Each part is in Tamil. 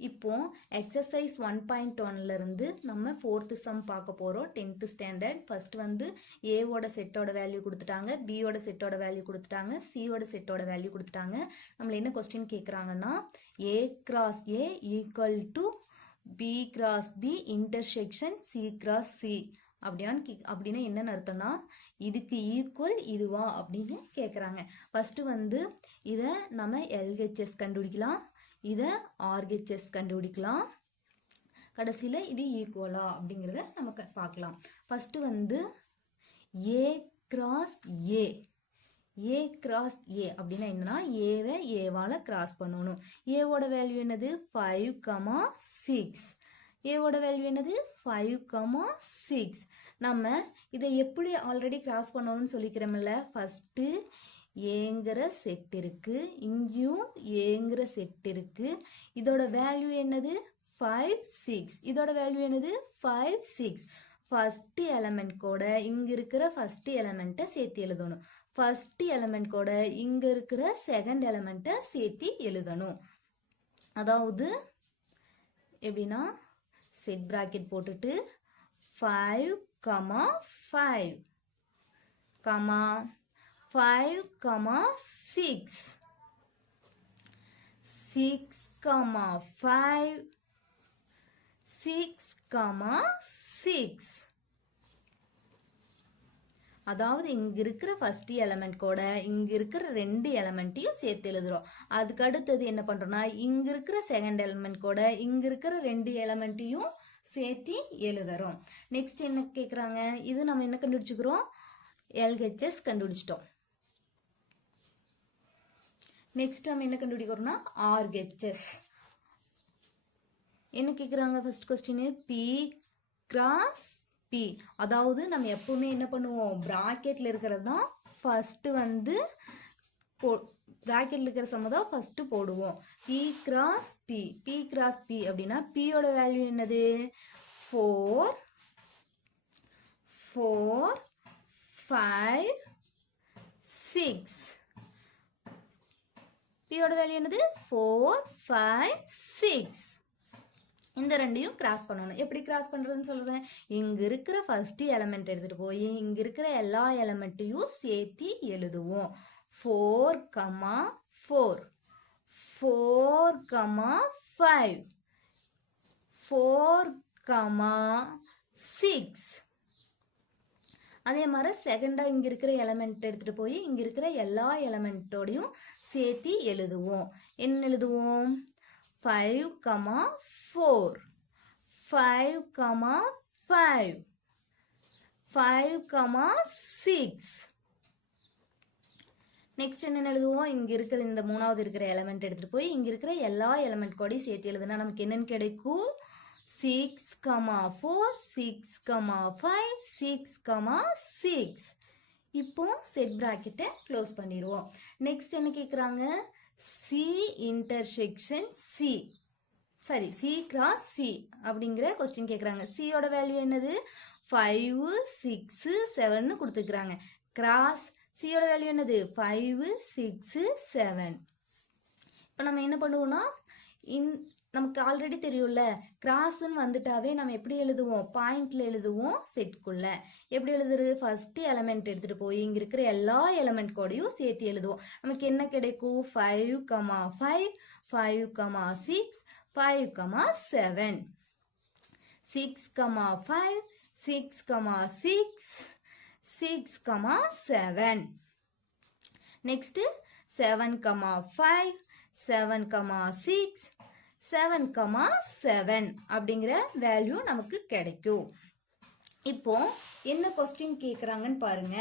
இப்போ எக்ஸசைஸ் 1.1 இருந்து நம்ம 4th சம் பார்க்க போறோம் 10th ஸ்டாண்டர்ட். ஃபர்ஸ்ட் வந்து A ஓட செட்டோட வேல்யூ கொடுத்துட்டாங்க, B ஓட செட்டோட வேல்யூ கொடுத்துட்டாங்க, C ஓட செட்டோட வேல்யூ கொடுத்துட்டாங்க. நம்மள என்ன question கேக்குறாங்கன்னா A cross A equal to B cross B intersection C cross C அப்படின்னா என்ன அர்த்தம்னா இதுக்கு ஈக்குவல் இதுவா அப்படின்னு கேக்குறாங்க. ஃபர்ஸ்ட் வந்து இத நம்ம LHS கண்டுபிடிக்கலாம், இதை RHS கண்டுபிடிக்கலாம், கடைசியில் இது ஈக்குவலா அப்படிங்கிறத நம்ம பார்க்கலாம். ஃபர்ஸ்ட் வந்து A cross A. A cross A அப்படின்னா என்னன்னா ஏவை ஏவால் கிராஸ் பண்ணணும். ஏவோட வேல்யூ என்னது 5,6. ஏவோட வேல்யூ என்னது 5,6. நம்ம இதை எப்படி ஆல்ரெடி கிராஸ் பண்ணணும்னு சொல்லிக்கிறோம்ல. ஃபர்ஸ்ட்டு ஏங்கிற செட் இருக்கு, இங்கேயும் ஏங்கிற செட் இருக்கு. இதோட வேல்யூ என்னது 5, 6. இதோட வேல்யூ என்னது 5, 6. ஃபர்ஸ்ட் எலமெண்ட் கூட இங்க இருக்கிற ஃபர்ஸ்ட் எலமெண்ட்டை சேர்த்து எழுதணும், ஃபர்ஸ்ட் எலமெண்ட் கூட இங்க இருக்கிற செகண்ட் எலமெண்ட்டை சேர்த்து எழுதணும். அதாவது எப்படின்னா செட் பிராக்கெட் போட்டுட்டு 5, 5, 5, 6, 6, 5, 6, 6. அதாவது இங்க இருக்கிற ஃபர்ஸ்ட் எலமெண்ட் கூட இங்க இருக்கிற ரெண்டு எலமெண்ட்டையும் சேர்த்து எழுதுறோம். அதுக்கு அடுத்தது என்ன பண்றோம்னா இங்க இருக்கிற செகண்ட் எலமெண்ட் கூட இங்க இருக்கிற ரெண்டு எலமெண்ட்டையும் சேர்த்து எழுதுறோம். நெக்ஸ்ட் என்ன கேக்குறாங்க, இது நம்ம என்ன கண்டுபிடிச்சுக்கிறோம், LHS கண்டுபிடிச்சிட்டோம். நெக்ஸ்ட் நம்ம என்ன கண்டுபிடிக்கிறோம்னா RHS. என்ன கேக்குறாங்க first question P cross P. அதாவது நம்ம எப்பவுமே என்ன பண்ணுவோம், பிராக்கெட்ல இருக்கிறது தான் ஃபர்ஸ்ட் வந்து பிராக்கெட்ல இருக்கிற சம் தான் ஃபர்ஸ்ட் போடுவோம். P cross P. P cross P அப்படின்னா P யோட வேல்யூ என்னது 4, 4, 5, 6. P யோட வேல்யூ என்னது 4, 5, 6. இந்த ரெண்டையும் கிராஸ் பண்ணணும். எப்படி கிராஸ் பண்றதுன்னு சொல்றேன். இங்க இருக்கிற ஃபர்ஸ்ட் எலமெண்ட் எடுத்துட்டு போய் இங்க இருக்கிற எல்லா எலமெண்ட்டையும் சேர்த்து எழுதுவோம். 4, 4, 4, 5, 4, 6. அதே மாதிரி செகண்டா இங்க இருக்கிற எலமெண்ட் எடுத்துட்டு போய் இங்க இருக்கிற எல்லா எலமெண்டோடையும் சேர்த்து எழுதுவோம். என்ன எழுதுவோம் 5, 4, 5, 5, 5, 6. நெக்ஸ்ட் என்ன எழுதுவோம், இங்க இருக்கிற இந்த மூணாவது இருக்கிற எலமெண்ட் எடுத்துட்டு போய் இங்க இருக்கிற எல்லா எலமெண்ட் கூடயும் சேர்த்து எழுதுனா நமக்கு என்னன்னு கிடைக்கும் 6, 4, 6, 5, 6, 6. இப்போ செட் பிராக்கெட்டை க்ளோஸ் பண்ணிடுவோம். நெக்ஸ்ட் என்ன கேக்குறாங்க, C இன்டர்செக்ஷன் C. சரி, C கிராஸ் C அப்படிங்கிற கொஸ்டின் கேக்குறாங்க. C யோட வேல்யூ என்னது 5, 6, 7 கொடுத்துக்கிறாங்க. கிராஸ் C யோட வேல்யூ என்னது 5, 6, 7. இப்போ நம்ம என்ன பண்ணுவோம்னா நமக்கு ஆல்ரெடி தெரியும்ல, கிராஸ்ன்னு வந்துட்டாவே நம்ம எப்படி எழுதுவோம், பாயிண்ட்ல எழுதுவோம் செட்குள்ள. எப்படி எழுதுறது, ஃபர்ஸ்ட் எலமெண்ட் எடுத்துட்டு போய் இங்க இருக்கிற எல்லா எலமெண்ட் கூடயும் சேர்த்து எழுதுவோம். நமக்கு என்ன கிடைக்கும் 5, 5, 5, 6, 5, 7. 6, 5, 6, 6, 6, 7. நெக்ஸ்ட் 7, 5, 7, 6, 7, 7 அப்படிங்கிற வேல்யூ நமக்கு கிடைக்கும். இப்போ என்ன கொஸ்டின் கேக்குறாங்கன்னு பாருங்க.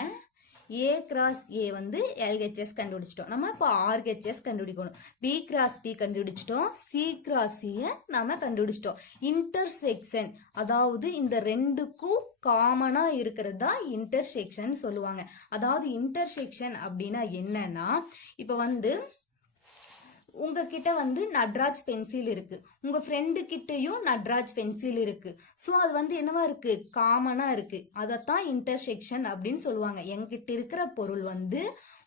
A கிராஸ் A வந்து LHS கண்டுபிடிச்சிட்டோம். நம்ம இப்போ RHS கண்டுபிடிக்கணும். B கிராஸ் B கண்டுபிடிச்சிட்டோம். C கிராஸ் C நாம கண்டுபிடிச்சிட்டோம். இன்டர்செக்ஷன், அதாவது இந்த ரெண்டுக்கும் காமனா இருக்கிறது தான் இன்டர்செக்ஷன் சொல்லுவாங்க. அதாவது இன்டர்செக்ஷன் அப்படின்னா என்னன்னா, இப்போ வந்து உங்ககிட்ட வந்து நட்ராஜ் பென்சில் இருக்கு, உங்க ஃப்ரெண்டு கிட்டயும் நட்ராஜ் பென்சில் இருக்கு. ஸோ அது வந்து என்னவா இருக்கு, காமனா இருக்கு. அதைத்தான் இன்டர்செக்ஷன் அப்படின்னு சொல்லுவாங்க. என்கிட்ட இருக்கிற பொருள் வந்து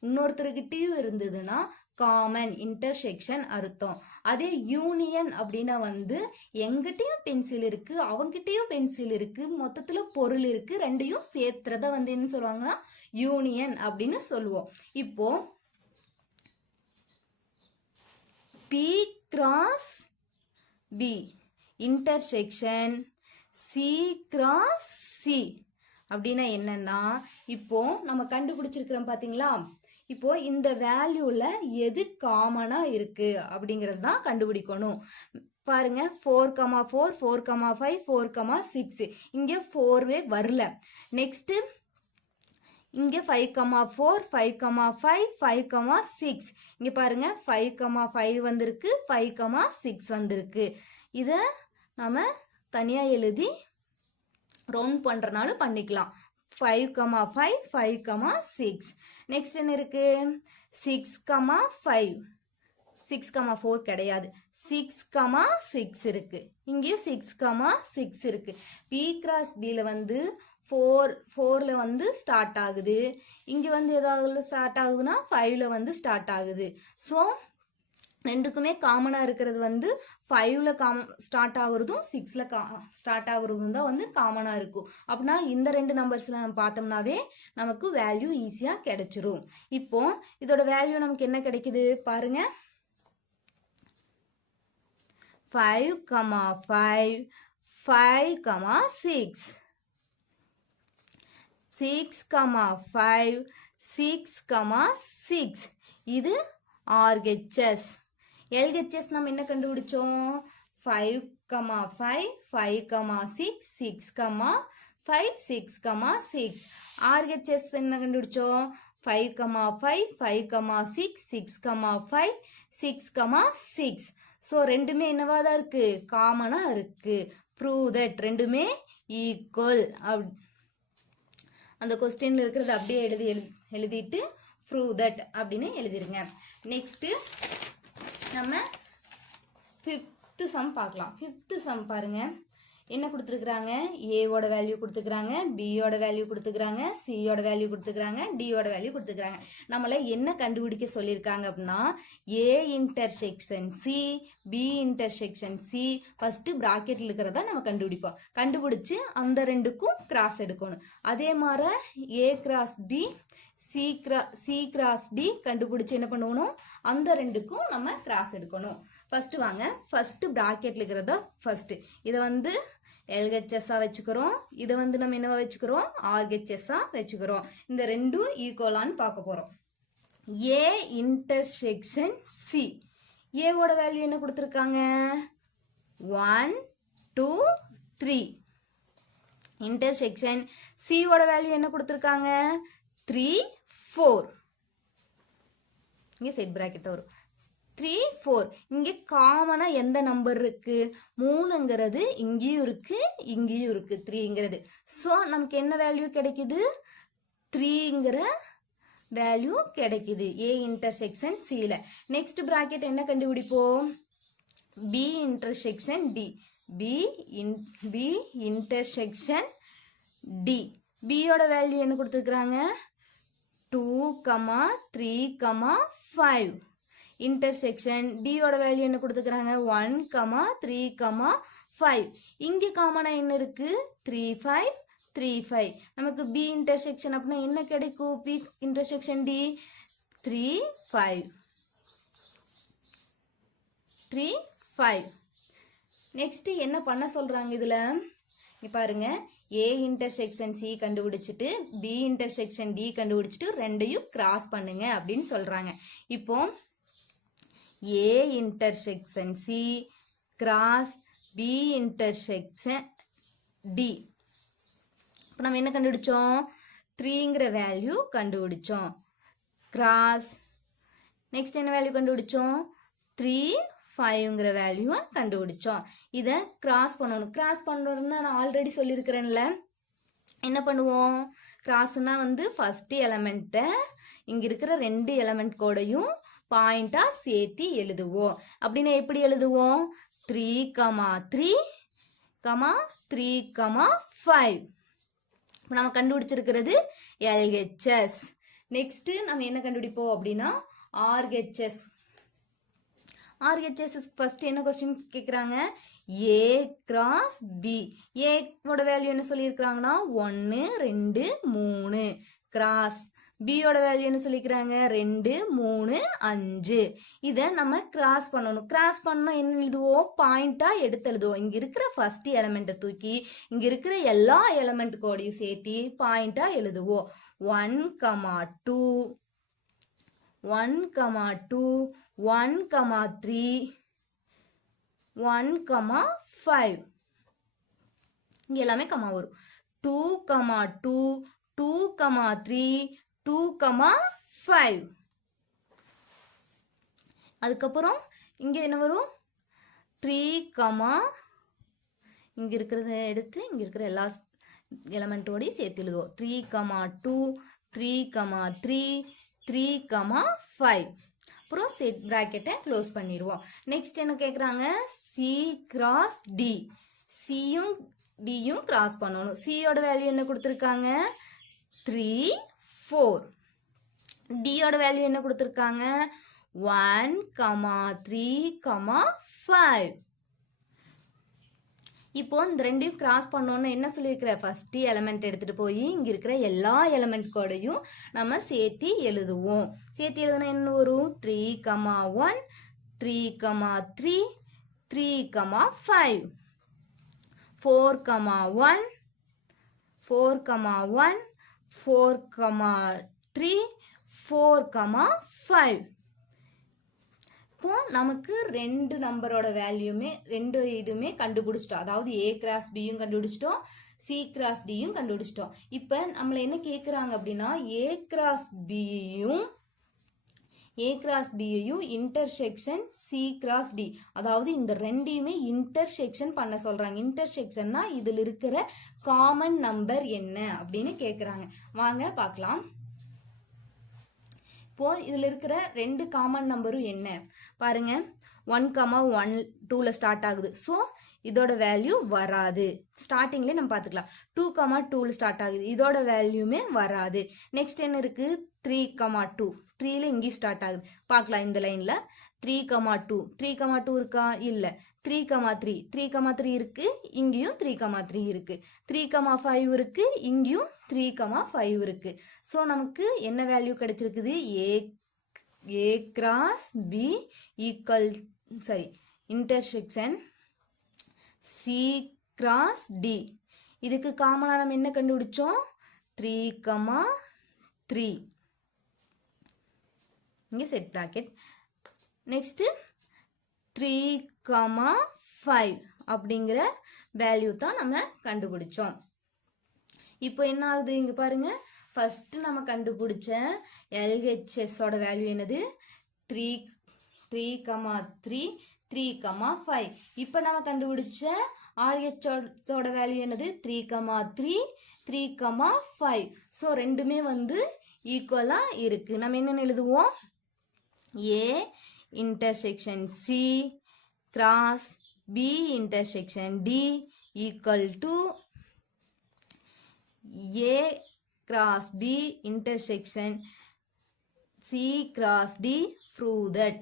இன்னொருத்தர்கிட்டயும் இருந்ததுன்னா காமன், இன்டர்செக்ஷன் அர்த்தம். அதே யூனியன் அப்படின்னா வந்து எங்கிட்டயும் பென்சில் இருக்கு, அவங்கிட்டயும் பென்சில் இருக்கு, மொத்தத்துல பொருள் இருக்கு, ரெண்டையும் சேர்த்துறத வந்து என்ன சொல்லுவாங்கன்னா யூனியன் அப்படின்னு சொல்லுவோம். இப்போ P cross B intersection C cross C அப்படின்னா என்னன்னா, இப்போ நம்ம கண்டுபிடிச்சிருக்கிறோம் பாத்தீங்களா, இப்போ இந்த வேல்யூல எது காமனா இருக்கு அப்படிங்கறது தான் கண்டுபிடிக்கணும். பாருங்க 4,4 4,5 4,6 இங்க 4வே வரல. நெக்ஸ்ட் இங்க 5,4 5,5 5,6 இங்க பாருங்க 5,5 வந்திருக்கு, 5,6 வந்திருக்கு. இத நாம தனியா எழுதி ரவுண்ட் பண்றனாலும் பண்ணிக்கலாம். 5,5 5,6. நெக்ஸ்ட் என்ன இருக்கு, 6,5 6,4 கிடையாது, 6,6 இருக்கு. இங்கேயும் 6,6 இருக்கு. P cross B ல வந்து 4ல வந்து ஸ்டார்ட் ஆகுது, இங்க வந்து ஏதாவது ஸ்டார்ட் ஆகுதுன்னா 5ல வந்து ஸ்டார்ட் ஆகுது. ஸோ ரெண்டுக்குமே காமனா இருக்கிறது வந்து 5ல ஸ்டார்ட் ஆகுறதும் 6ல ஸ்டார்ட் ஆகுறதும் தான் வந்து காமனா இருக்கும். அப்படின்னா இந்த ரெண்டு நம்பர்ஸ்ல நம்ம பார்த்தோம்னாவே நமக்கு வேல்யூ ஈஸியா கிடைச்சிரும். இப்போ இதோட வேல்யூ நமக்கு என்ன கிடைக்குது பாருங்க, 5,5 5,6 6,5 6,6 இது RHS. LHS நம்ம என்ன கண்டுபிடிச்சோம், 5,5 5,6 6,5 6,6. RHS என்ன கண்டுபிடிச்சோம், 5,5 5,6 6,5 6,6. ஸோ ரெண்டுமே என்னவா தான் இருக்கு, காமனா இருக்கு. ப்ரூவ் தட் ரெண்டுமே ஈக்குவல். அந்த கொஸ்டின்ல இருக்கிறது அப்படியே எழுதிட்டு ப்ரூவ் தட் அப்படின்னு எழுதிருங்க. நெக்ஸ்ட் நம்ம 5th சம் பார்க்கலாம். 5th சம் பாருங்க, என்ன கொடுத்துருக்குறாங்க, ஏவோட வேல்யூ கொடுத்துக்கிறாங்க, பியோட வேல்யூ கொடுத்துக்கிறாங்க, சியோட வேல்யூ கொடுத்துக்கிறாங்க, டியோட வேல்யூ கொடுத்துக்கிறாங்க. நம்மள என்ன கண்டுபிடிக்க சொல்லியிருக்காங்க அப்படின்னா, A intersection C B intersection C first பிராக்கெட்ல இருக்கிறதா நம்ம கண்டுபிடிப்போம். கண்டுபிடிச்சு அந்த ரெண்டுக்கும் கிராஸ் எடுக்கணும். அதே மாதிரி A cross B C cross D கண்டுபிடிச்சு என்ன பண்ணணும், அந்த ரெண்டுக்கும் நம்ம கிராஸ் எடுக்கணும். ஃபர்ஸ்ட் வாங்க, ஃபர்ஸ்ட் பிராக்கெட்ல இருக்கிறத ஃபர்ஸ்ட் இதை வந்து LHS வச்சுக்கிறோம், இதை வந்து நம்ம என்னவா வச்சுக்கிறோம், RHS வச்சுக்கிறோம். இந்த ரெண்டும் ஈக்குவலான்னு பார்க்க போறோம். ஏ இன்டர்செக்ஷன் சி, ஏவோட வேல்யூ என்ன கொடுத்துருக்காங்க, 1 2 3. இன்டர்செக்ஷன் சியோட வேல்யூ என்ன கொடுத்துருக்காங்க, 3 4. இங்கே செட் பிராக்கெட் வரும் 3 4. இங்கே காமனா எந்த நம்பர் இருக்கு, 3ங்கிறது இங்கேயும் இருக்கு இங்கேயும் இருக்கு 3ங்கிறது. ஸோ நமக்கு என்ன வேல்யூ கிடைக்குது, 3ங்கிற வேல்யூ கிடைக்குது ஏ இன்டர்செக்ஷன் சில. நெக்ஸ்ட் பிராக்கெட் என்ன கண்டுபிடிப்போம், B intersection D, B intersection D. பியோட வேல்யூ என்ன கொடுத்துருக்குறாங்க, 2, 3, 5. இன்டர்செக்ஷன் டியோட வேல்யூ என்ன கொடுத்துக்கிறாங்க, 1, 3, 5. இங்கே காமனா என்ன இருக்கு, 3 5 3 5. நமக்கு பி இன்டர்செக்ஷன் அப்படின்னா என்ன கிடைக்கும், பி இன்டர்செக்ஷன் டி 3 5 3 5. நெக்ஸ்ட் என்ன பண்ண சொல்றாங்க இதுல, பாருங்க ஏ இன்டர்செக்ஷன் சி கண்டுபிடிச்சிட்டு பி இன்டர்செக்ஷன் டி கண்டுபிடிச்சிட்டு ரெண்டையும் கிராஸ் பண்ணுங்க அப்படின்னு சொல்றாங்க. இப்போ A intersection C cross B intersection D. இப்போ நம்ம என்ன கண்டுபிடிச்சோம், 3ங்கிற வேல்யூ கண்டுபிடிச்சோம். கிராஸ் நெக்ஸ்ட் என்ன வேல்யூ கண்டுபிடிச்சோம், 3 5ங்கிற வேல்யூ கண்டுபிடிச்சோம். இதை கிராஸ் பண்ணணும். கிராஸ் பண்ணணும்னா நான் ஆல்ரெடி சொல்லியிருக்கிறேன்ல, என்ன பண்ணுவோம், கிராஸ்னா வந்து ஃபர்ஸ்ட் எலமெண்ட்டை இங்க இருக்கிற ரெண்டு எலமெண்ட் கோடையும் பாயிண்டா சேர்த்து எழுதுவோம். அப்படின்னா எப்படி எழுதுவோம்? 3, 3, 5. நம்ம கண்டுபிடிச்சிருக்கிறது LHS. நெக்ஸ்ட் நம்ம என்ன கண்டுபிடிப்போம் அப்படின்னா RHS. RHS ஃபர்ஸ்ட் என்ன क्वेश्चन கேக்குறாங்க? A cross B. A ஓட வேல்யூ என்ன சொல்லியிருக்காங்கன்னா 1 2 3 கிராஸ் B ஓட வேல்யூ என்ன சொல்லிக்கிறாங்க 2 3 5. இதை நம்ம கிராஸ் பண்ணணும். கிராஸ் பண்ணோம் என்ன எழுதுவோம்? பாயிண்டா எடுத்து எழுதுவோம். இங்க இருக்கிற ஃபர்ஸ்ட் எலிமெண்ட்டை தூக்கி இங்க இருக்கிற எல்லா எலிமெண்ட் கோடையும் சேர்த்து பாயிண்டா எழுதுவோம். 1, 2 1, 2 1, 3 1, 5. இங்க எல்லாமே கமா வரும். 2, 2 2, 3 2, 5. அதுக்கப்புறம் இங்க என்ன வரும்? 3, இங்க இருக்கிறத எடுத்து இங்க இருக்கிற எல்லா எலிமெண்டோட சேர்த்து எழுதுவோம். 3, 2 3, 3 3, 5. அப்புறம் செட் பிராக்கெட்டை க்ளோஸ் பண்ணிடுவோம். நெக்ஸ்ட் என்ன கேட்குறாங்க? C cross D. சியும் டியும் கிராஸ் பண்ணணும். சியோட வேல்யூ என்ன கொடுத்துருக்காங்க? 3 4. டியோட வேல்யூ என்ன கொடுத்துருக்காங்க? 1, 3, 5. இப்போ இந்த ரெண்டையும் கிராஸ் பண்ணோன்னு என்ன சொல்லியிருக்கிற? ஃபர்ஸ்ட் எலிமெண்ட் எடுத்துட்டு போய் இங்க இருக்கிற எல்லா எலிமெண்ட் கோடையும் நம்ம சேர்த்து எழுதுவோம். சேர்த்து எழுதுனா என்ன வரும்? 3, 1 3, 3 3, 5. 4, 1 4, 1 4, 3 4, 5. இப்போ நமக்கு ரெண்டு நம்பரோட வேல்யூமே ரெண்டு இதுவுமே கண்டுபிடிச்சிட்டோம். அதாவது A கிராஸ் பியும் கண்டுபிடிச்சிட்டோம், C கிராஸ் டியும் கண்டுபிடிச்சிட்டோம். இப்போ நம்மளை என்ன கேட்குறாங்க அப்படின்னா A கிராஸ் பியையும் இன்டர்செக்ஷன் C கிராஸ் D, அதாவது இந்த ரெண்டையுமே இன்டர்செக்ஷன் பண்ண சொல்றாங்க. இன்டர்செக்ஷன்னா இதில் இருக்கிற காமன் நம்பர் என்ன அப்படின்னு கேட்குறாங்க. வாங்க பார்க்கலாம். இப்போ இதில் இருக்கிற ரெண்டு காமன் நம்பரும் என்ன பாருங்க. 1, 1 2ல ஸ்டார்ட் ஆகுது. ஸோ இதோட வேல்யூ வராது. ஸ்டார்டிங்லேயே நம்ம பார்த்துக்கலாம். 2, 2ல ஸ்டார்ட் ஆகுது. இதோட வேல்யூமே வராது. நெக்ஸ்ட் என்ன இருக்கு? 3, 2 3ல இங்கேயும் ஸ்டார்ட் ஆகுது. பார்க்கலாம் இந்த லைன்ல 3, 2 3, 2 இருக்கா? இல்லை. 3, 3 இருக்கு. இங்கேயும் 3, 3 இருக்கு. 3, 5 இருக்கு. இங்கேயும் 3, 5 இருக்கு. ஸோ நமக்கு என்ன வேல்யூ கிடைச்சிருக்குது? A cross B equal intersection C cross D. இதுக்கு காமனாக நம்ம என்ன கண்டுபிடிச்சோம்? 3, 3. இங்கே செட் பிராக்கெட். நெக்ஸ்ட் 3, 5 அப்படிங்கிற வேல்யூ தான் நம்ம கண்டுபிடிச்சோம். இப்போ என்ன ஆகுது? இங்க பாருங்க, ஃபர்ஸ்ட் நம்ம கண்டுபிடிச்ச LHS ஓட வேல்யூ என்னது? 3, 3, 3, 5. இப்போ நம்ம கண்டுபிடிச்ச RHS ஓட வேல்யூ என்னது? 3, 3, 3, 5. ஸோ ரெண்டுமே வந்து ஈக்குவலா இருக்கு. நம்ம என்னன்னு எழுதுவோம்? A intersection C cross B intersection D equal to A cross B intersection C cross D. Prove that.